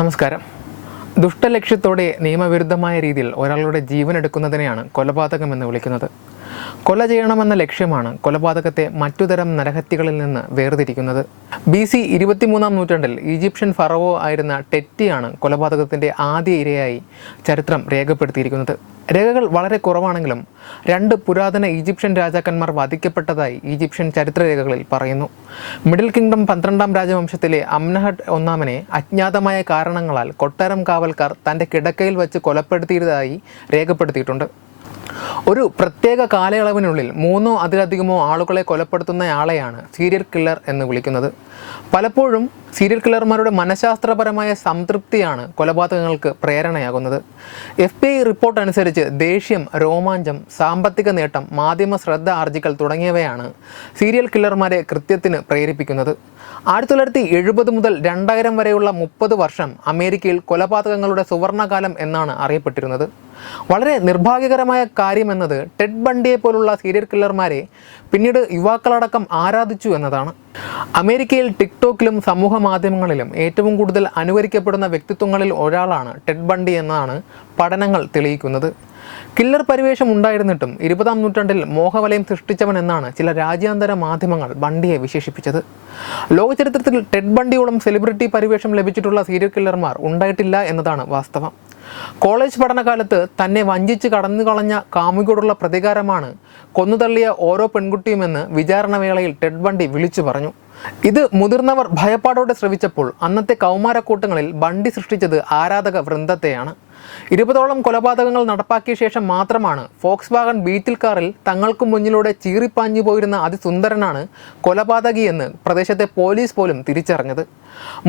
നമസ്കാരം. ദുഷ്ടലക്ഷ്യത്തോടെ നിയമവിരുദ്ധമായ രീതിയിൽ ഒരാളുടെ ജീവൻ എടുക്കുന്നതിനെയാണ് കൊലപാതകം എന്ന് വിളിക്കുന്നത്. കൊല ചെയ്യണമെന്ന ലക്ഷ്യമാണ് കൊലപാതകത്തെ മറ്റുതരം നരഹത്യകളിൽ നിന്ന് വേർതിരിക്കുന്നത്. BC 23-ാം നൂറ്റാണ്ടിൽ ഈജിപ്ഷ്യൻ ഫറവോ ആയിരുന്ന ടെറ്റിയാണ് കൊലപാതകത്തിൻ്റെ ആദ്യ ഇരയായി ചരിത്രം രേഖപ്പെടുത്തിയിരിക്കുന്നത്. രേഖകൾ വളരെ കുറവാണെങ്കിലും 2 പുരാതന ഈജിപ്ഷ്യൻ രാജാക്കന്മാർ വധിക്കപ്പെട്ടതായി ഈജിപ്ഷ്യൻ ചരിത്രരേഖകളിൽ പറയുന്നു. മിഡിൽ കിങ്ഡം 12-ാം രാജവംശത്തിലെ അമ്നഹട്ട് ഒന്നാമനെ അജ്ഞാതമായ കാരണങ്ങളാൽ കൊട്ടാരം കാവൽക്കാർ തൻ്റെ കിടക്കയിൽ വച്ച് കൊലപ്പെടുത്തിയതായി രേഖപ്പെടുത്തിയിട്ടുണ്ട്. ഒരു പ്രത്യേക കാലയളവിനുള്ളിൽ 3 അതിലധികമോ ആളുകളെ കൊലപ്പെടുത്തുന്നയാളെയാണ് സീരിയൽ കില്ലർ എന്ന് വിളിക്കുന്നത്. പലപ്പോഴും സീരിയൽ കില്ലർമാരുടെ മനഃശാസ്ത്രപരമായ സംതൃപ്തിയാണ് കൊലപാതകങ്ങൾക്ക് പ്രേരണയാകുന്നത്. FBI റിപ്പോർട്ട് അനുസരിച്ച് ദേഷ്യം, രോമാഞ്ചം, സാമ്പത്തിക നേട്ടം, മാധ്യമ ശ്രദ്ധ ആർജിക്കൽ തുടങ്ങിയവയാണ് സീരിയൽ കില്ലർമാരെ കൃത്യത്തിന് പ്രേരിപ്പിക്കുന്നത്. 1970 മുതൽ 2000 വരെയുള്ള 30 വർഷം അമേരിക്കയിൽ കൊലപാതകങ്ങളുടെ സുവർണകാലം എന്നാണ് അറിയപ്പെട്ടിരുന്നത്. വളരെ നിർഭാഗ്യകരമായ കാര്യമെന്നത് ടെഡ് ബണ്ടിയെ പോലുള്ള സീരിയൽ കില്ലർമാരെ പിന്നീട് യുവാക്കളടക്കം ആരാധിച്ചു എന്നതാണ്. അമേരിക്കയിൽ ടിക്ടോക്കിലും സമൂഹ മാധ്യമങ്ങളിലും ഏറ്റവും കൂടുതൽ അനുകരിക്കപ്പെടുന്ന വ്യക്തിത്വങ്ങളിൽ ഒരാളാണ് ടെഡ് ബണ്ടി എന്നാണ് പഠനങ്ങൾ തെളിയിക്കുന്നത്. കില്ലർ പരിവേഷം ഉണ്ടായിരുന്നിട്ടും 20-ാം നൂറ്റാണ്ടിൽ മോഹവലയം സൃഷ്ടിച്ചവൻ എന്നാണ് ചില രാജ്യാന്തര മാധ്യമങ്ങൾ ബണ്ടിയെ വിശേഷിപ്പിച്ചത്. ലോകചരിത്രത്തിൽ ടെഡ് ബണ്ടിയോളം സെലിബ്രിറ്റി പരിവേഷം ലഭിച്ചിട്ടുള്ള സീരിയൽ കില്ലർമാർ ഉണ്ടായിട്ടില്ല എന്നതാണ് വാസ്തവം. കോളേജ് പഠനകാലത്ത് തന്നെ വഞ്ചിച്ച് കടന്നുകളഞ്ഞ കാമുകിയോടുള്ള പ്രതികാരമാണ് കൊന്നുതള്ളിയ ഓരോ പെൺകുട്ടിയുമെന്ന് വിചാരണവേളയിൽ ടെഡ് ബണ്ടി വിളിച്ചു പറഞ്ഞു. ഇത് മുതിർന്നവർ ഭയപ്പാടോടെ ശ്രവിച്ചപ്പോൾ അന്നത്തെ കൗമാരക്കൂട്ടങ്ങളിൽ ബണ്ടി സൃഷ്ടിച്ചത് ആരാധക വൃന്ദത്തെയാണ്. 20ഓളം കൊലപാതകങ്ങൾ നടപ്പാക്കിയ ശേഷം മാത്രമാണ് ഫോക്സ് വാഗൺ ബീറ്റിൽ കാറിൽ തങ്ങൾക്കു മുന്നിലൂടെ ചീറിപ്പാഞ്ഞു പോയിരുന്ന അതിസുന്ദരനാണ് കൊലപാതകിയെന്ന് പ്രദേശത്തെ പോലീസ് പോലും തിരിച്ചറിഞ്ഞത്.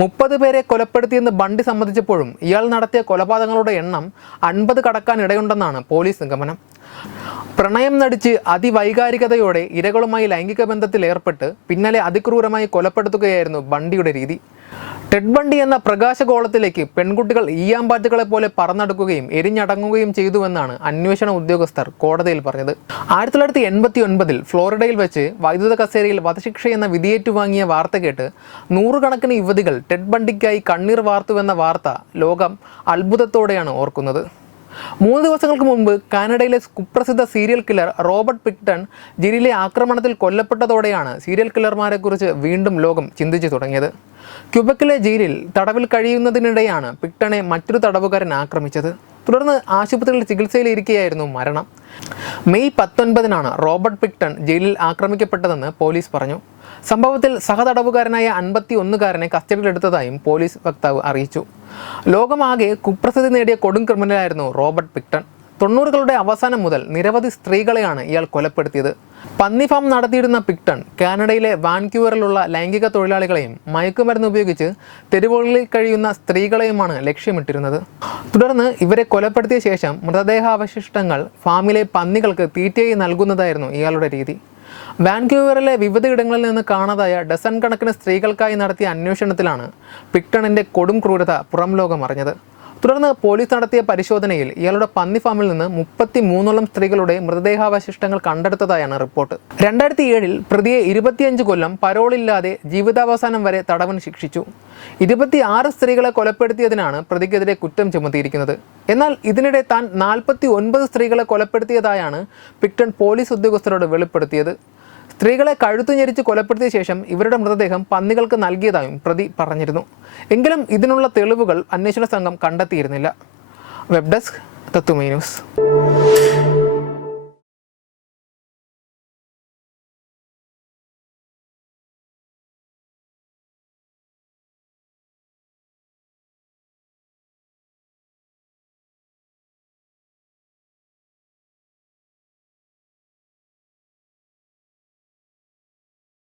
30 പേരെ കൊലപ്പെടുത്തിയെന്ന് ബണ്ടി സമ്മതിച്ചപ്പോഴും ഇയാൾ നടത്തിയ കൊലപാതകങ്ങളുടെ എണ്ണം 50 കടക്കാൻ ഇടയുണ്ടെന്നാണ് പോലീസ് നിഗമനം. പ്രണയം നടിച്ച് അതിവൈകാരികതയോടെ ഇരകളുമായി ലൈംഗിക ബന്ധത്തിൽ ഏർപ്പെട്ട് പിന്നാലെ അതിക്രൂരമായി കൊലപ്പെടുത്തുകയായിരുന്നു ബണ്ടിയുടെ രീതി. ടെഡ് ബണ്ടി എന്ന പ്രകാശഗോളത്തിലേക്ക് പെൺകുട്ടികൾ ഈയാമ്പാറ്റകളെ പോലെ പറന്നെടുക്കുകയും എരിഞ്ഞടങ്ങുകയും ചെയ്തുവെന്നാണ് അന്വേഷണ ഉദ്യോഗസ്ഥർ കോടതിയിൽ പറഞ്ഞത്. 1989-ൽ ഫ്ലോറിഡയിൽ വെച്ച് വൈദ്യുത കസേരയിൽ വധശിക്ഷ എന്ന വിധിയേറ്റുവാങ്ങിയ വാർത്ത കേട്ട് 100 കണക്കിന് യുവതികൾ ടെഡ് ബണ്ടിക്കായി കണ്ണീർ വാർത്തുവെന്ന വാർത്ത ലോകം അത്ഭുതത്തോടെയാണ് ഓർക്കുന്നത്. 3 ദിവസങ്ങൾക്ക് മുൻപ് കാനഡയിലെ കുപ്രസിദ്ധ സീരിയൽ കില്ലർ റോബർട്ട് പിക്ടൺ ജയിലിലെ ആക്രമണത്തിൽ കൊല്ലപ്പെട്ടതോടെയാണ് സീരിയൽ കില്ലർമാരെക്കുറിച്ച് വീണ്ടും ലോകം ചിന്തിച്ചു തുടങ്ങിയത്. ക്യൂബക്കിലെ ജയിലിൽ തടവിൽ കഴിയുന്നതിനിടെയാണ് പിക്ടണെ മറ്റൊരു തടവുകാരൻ ആക്രമിച്ചത്. തുടർന്ന് ആശുപത്രിയിൽ ചികിത്സയിലിരിക്കെയായിരുന്നു മരണം. മെയ് 19-നാണ് റോബർട്ട് പിക്ടൺ ജയിലിൽ ആക്രമിക്കപ്പെട്ടതെന്ന് പോലീസ് പറഞ്ഞു. സംഭവത്തിൽ സഹതടവുകാരനായ 51-കാരനെ കസ്റ്റഡിയിലെടുത്തതായും പോലീസ് വക്താവ് അറിയിച്ചു. ലോകമാകെ കുപ്രസിദ്ധി നേടിയ കൊടും ക്രിമിനലായിരുന്നു റോബർട്ട് പിക്ടൺ. 90കളുടെ അവസാനം മുതൽ നിരവധി സ്ത്രീകളെയാണ് ഇയാൾ കൊലപ്പെടുത്തിയത്. പന്നി ഫാം നടത്തിയിരുന്ന പിക്ടൺ കാനഡയിലെ വാൻക്യൂവറിലുള്ള ലൈംഗിക തൊഴിലാളികളെയും മയക്കുമരുന്ന് ഉപയോഗിച്ച് തെരുവുകളിൽ കഴിയുന്ന സ്ത്രീകളെയുമാണ് ലക്ഷ്യമിട്ടിരുന്നത്. തുടർന്ന് ഇവരെ കൊലപ്പെടുത്തിയ ശേഷം മൃതദേഹാവശിഷ്ടങ്ങൾ ഫാമിലെ പന്നികൾക്ക് തീറ്റയായി നൽകുന്നതായിരുന്നു ഇയാളുടെ രീതി. വാൻക്യൂവറിലെ വിവിധയിടങ്ങളിൽ നിന്ന് കാണാതായ ഡസൻ കണക്കിന് സ്ത്രീകൾക്കായി നടത്തിയ അന്വേഷണത്തിലാണ് പിക്ടണിൻ്റെ കൊടും ക്രൂരത പുറം ലോകം അറിഞ്ഞത്. തുടർന്ന് പോലീസ് നടത്തിയ പരിശോധനയിൽ ഇയാളുടെ പന്നി ഫാമിൽ നിന്ന് 33ഓളം സ്ത്രീകളുടെ മൃതദേഹാവശിഷ്ടങ്ങൾ കണ്ടെടുത്തതായാണ് റിപ്പോർട്ട്. 2007-ൽ പ്രതിയെ 25 കൊല്ലം പരോളില്ലാതെ ജീവിതാവസാനം വരെ തടവിന് ശിക്ഷിച്ചു. 26 സ്ത്രീകളെ കൊലപ്പെടുത്തിയതിനാണ് പ്രതിക്കെതിരെ കുറ്റം ചുമത്തിയിരിക്കുന്നത്. എന്നാൽ ഇതിനിടെ താൻ 49 സ്ത്രീകളെ കൊലപ്പെടുത്തിയതായാണ് പിക്ടൺ പോലീസ് ഉദ്യോഗസ്ഥരോട് വെളിപ്പെടുത്തിയത്. സ്ത്രീകളെ കഴുത്തു ഞെരിച്ച് കൊലപ്പെടുത്തിയ ശേഷം ഇവരുടെ മൃതദേഹം പന്നികൾക്ക് നൽകിയതായും പ്രതി പറഞ്ഞിരുന്നു. എങ്കിലും ഇതിനുള്ള തെളിവുകൾ അന്വേഷണ സംഘം കണ്ടെത്തിയിരുന്നില്ല. വെബ് ഡെസ്ക് തത്തുമൈ ന്യൂസ്.